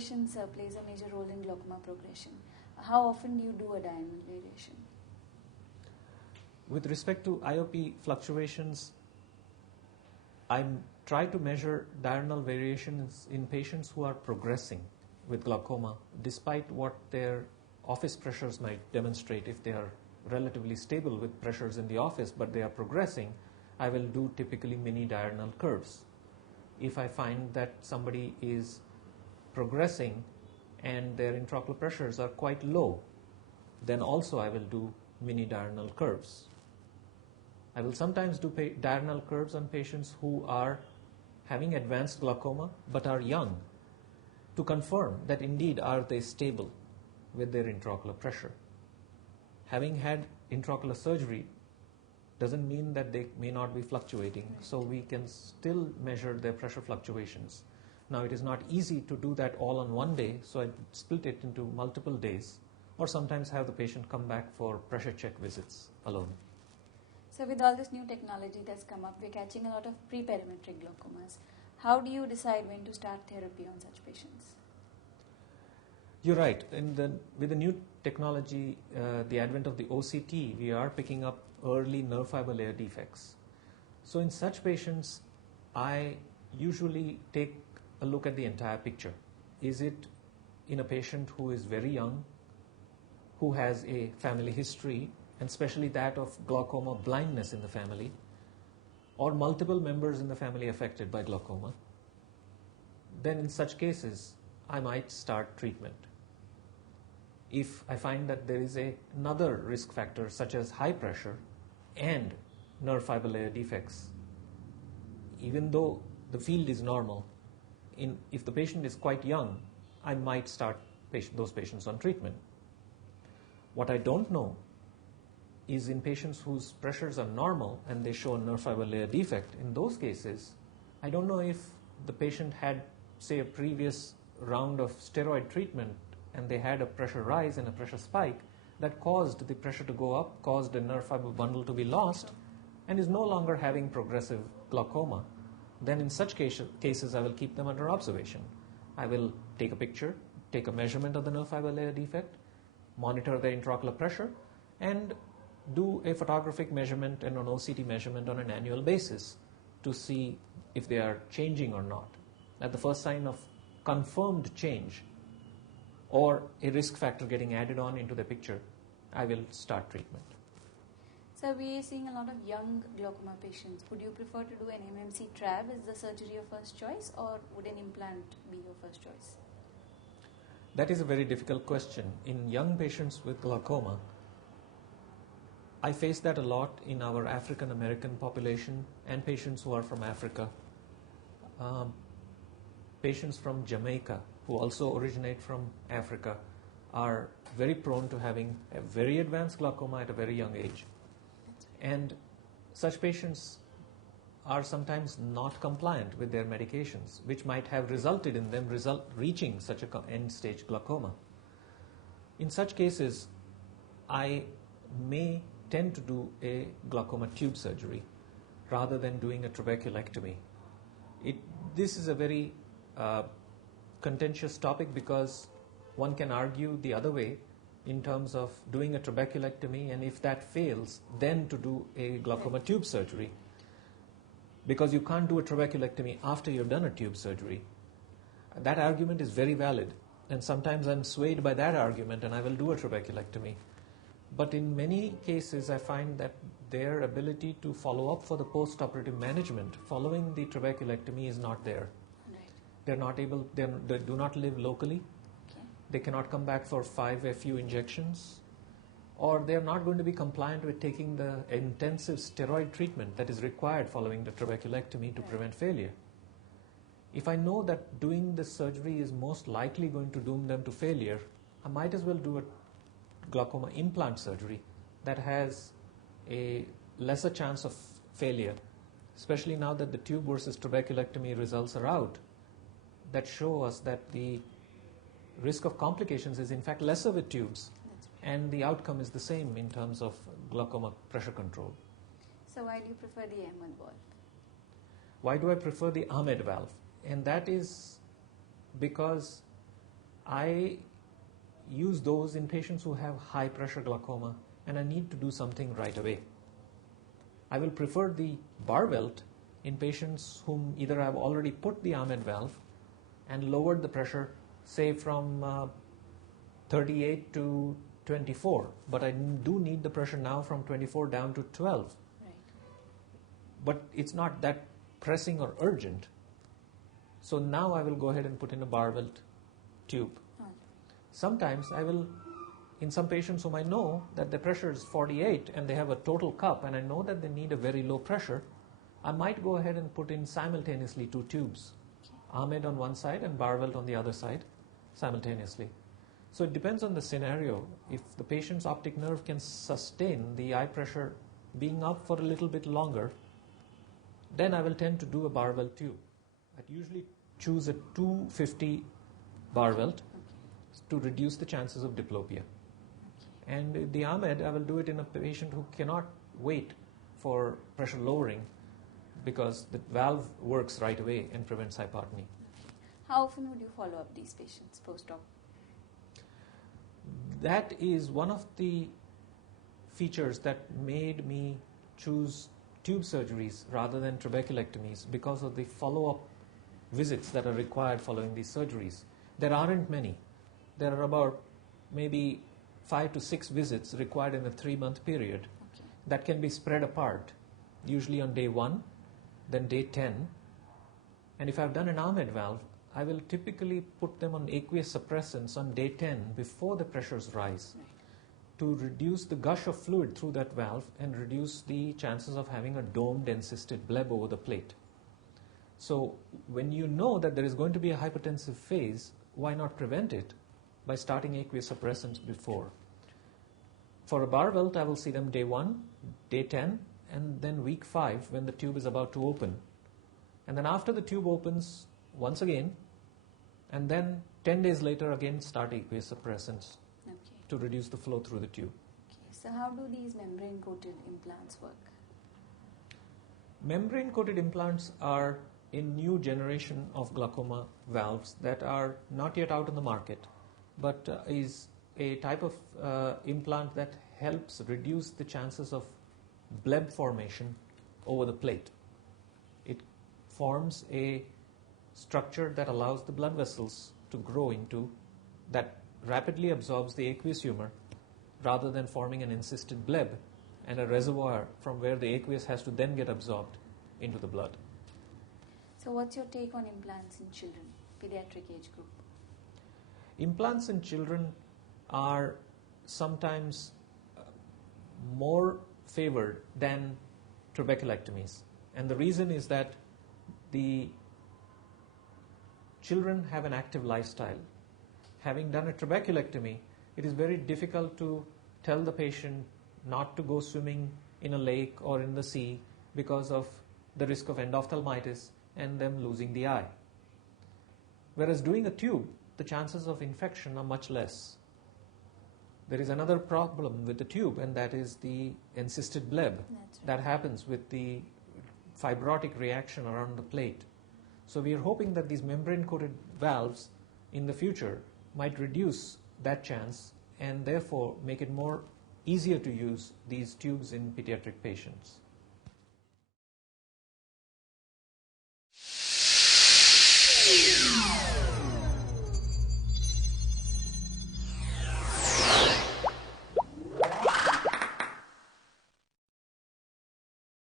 fluctuations plays a major role in glaucoma progression. How often do you do a diurnal variation? With respect to IOP fluctuations, I try to measure diurnal variations in patients who are progressing with glaucoma, despite what their office pressures might demonstrate. If they are relatively stable with pressures in the office, but they are progressing, I will do typically mini diurnal curves. If I find that somebody is progressing and their intraocular pressures are quite low, then also I will do mini diurnal curves. I will sometimes do diurnal curves on patients who are having advanced glaucoma but are young, to confirm that indeed are they stable with their intraocular pressure. Having had intraocular surgery doesn't mean that they may not be fluctuating, so we can still measure their pressure fluctuations. Now, it is not easy to do that all on one day, so I split it into multiple days, or sometimes have the patient come back for pressure check visits alone. So with all this new technology that's come up, we're catching a lot of pre-perimetric glaucomas. How do you decide when to start therapy on such patients? You're right. With the new technology, the advent of the OCT, we are picking up early nerve fiber layer defects. So in such patients, I usually take a look at the entire picture. Is it in a patient who is very young, who has a family history, and especially that of glaucoma blindness in the family, or multiple members in the family affected by glaucoma? Then in such cases, I might start treatment. If I find that there is another risk factor, such as high pressure and nerve fiber layer defects, even though the field is normal, if the patient is quite young, I might start those patients on treatment. What I don't know is in patients whose pressures are normal and they show a nerve fiber layer defect. In those cases, I don't know if the patient had, say, a previous round of steroid treatment and they had a pressure rise and a pressure spike that caused the pressure to go up, caused a nerve fiber bundle to be lost, and is no longer having progressive glaucoma. Then in such cases, I will keep them under observation. I will take a picture, take a measurement of the nerve fiber layer defect, monitor their intraocular pressure, and do a photographic measurement and an OCT measurement on an annual basis to see if they are changing or not. At the first sign of confirmed change or a risk factor getting added on into the picture, I will start treatment. So we are seeing a lot of young glaucoma patients. Would you prefer to do an MMC TRAB as the surgery your first choice, or would an implant be your first choice? That is a very difficult question. In young patients with glaucoma, I face that a lot in our African American population and patients who are from Africa. Patients from Jamaica, who also originate from Africa, are very prone to having a very advanced glaucoma at a very young age. And such patients are sometimes not compliant with their medications, which might have resulted in them reaching such an end-stage glaucoma. In such cases, I may tend to do a glaucoma tube surgery rather than doing a trabeculectomy. This is a very contentious topic because one can argue the other way in terms of doing a trabeculectomy, and if that fails, then to do a glaucoma tube surgery, because you can't do a trabeculectomy after you've done a tube surgery. That argument is very valid, and sometimes I'm swayed by that argument and I will do a trabeculectomy. But in many cases, I find that their ability to follow up for the post-operative management following the trabeculectomy is not there. They're not able, they do not live locally. Okay. They cannot come back for 5 FU injections, or they're not going to be compliant with taking the intensive steroid treatment that is required following the trabeculectomy to prevent failure. If I know that doing this surgery is most likely going to doom them to failure, I might as well do a glaucoma implant surgery that has a lesser chance of failure, especially now that the tube versus trabeculectomy results are out, that show us that the risk of complications is in fact lesser with tubes, and the outcome is the same in terms of glaucoma pressure control. So why do you prefer the Ahmed valve? Why do I prefer the Ahmed valve? And that is because I use those in patients who have high pressure glaucoma and I need to do something right away. I will prefer the bar welt in patients whom either I have already put the Ahmed valve and lowered the pressure, say from 38 to 24, but I do need the pressure now from 24 down to 12. Right. But it's not that pressing or urgent. So now I will go ahead and put in a bar welt tube. Oh. Sometimes I will, in some patients whom I know that the pressure is 48 and they have a total cup and I know that they need a very low pressure, I might go ahead and put in simultaneously 2 tubes. Ahmed on one side and bar welt on the other side simultaneously. So it depends on the scenario. If the patient's optic nerve can sustain the eye pressure being up for a little bit longer, then I will tend to do a bar welt tube. I usually choose a 250 bar welt to reduce the chances of diplopia. And the Ahmed, I will do it in a patient who cannot wait for pressure lowering because the valve works right away and prevents hypotony. How often would you follow up these patients post-op? That is one of the features that made me choose tube surgeries rather than trabeculectomies because of the follow-up visits that are required following these surgeries. There aren't many. There are about maybe 5 to 6 visits required in a 3-month period that can be spread apart, usually on day 1, then day 10. And if I've done an Ahmed valve, I will typically put them on aqueous suppressants on day 10 before the pressures rise to reduce the gush of fluid through that valve and reduce the chances of having a domed encysted bleb over the plate. So when you know that there is going to be a hypertensive phase, why not prevent it by starting aqueous suppressants before? For a bar welt, I will see them day 1, day 10, and then week 5 when the tube is about to open. And then after the tube opens, once again, and then 10 days later again start aqueous suppressants to reduce the flow through the tube. Okay. So how do these membrane-coated implants work? Membrane-coated implants are a new generation of glaucoma valves that are not yet out in the market, but is a type of implant that helps reduce the chances of bleb formation over the plate. It forms a structure that allows the blood vessels to grow into, that rapidly absorbs the aqueous humor rather than forming an encysted bleb and a reservoir from where the aqueous has to then get absorbed into the blood. So what's your take on implants in children, pediatric age group? Implants in children are sometimes more favored than trabeculectomies. And the reason is that the children have an active lifestyle. Having done a trabeculectomy, it is very difficult to tell the patient not to go swimming in a lake or in the sea because of the risk of endophthalmitis and them losing the eye. Whereas doing a tube, the chances of infection are much less. There is another problem with the tube, and that is the encysted bleb that happens with the fibrotic reaction around the plate. So we are hoping that these membrane-coated valves in the future might reduce that chance and therefore make it more easier to use these tubes in pediatric patients.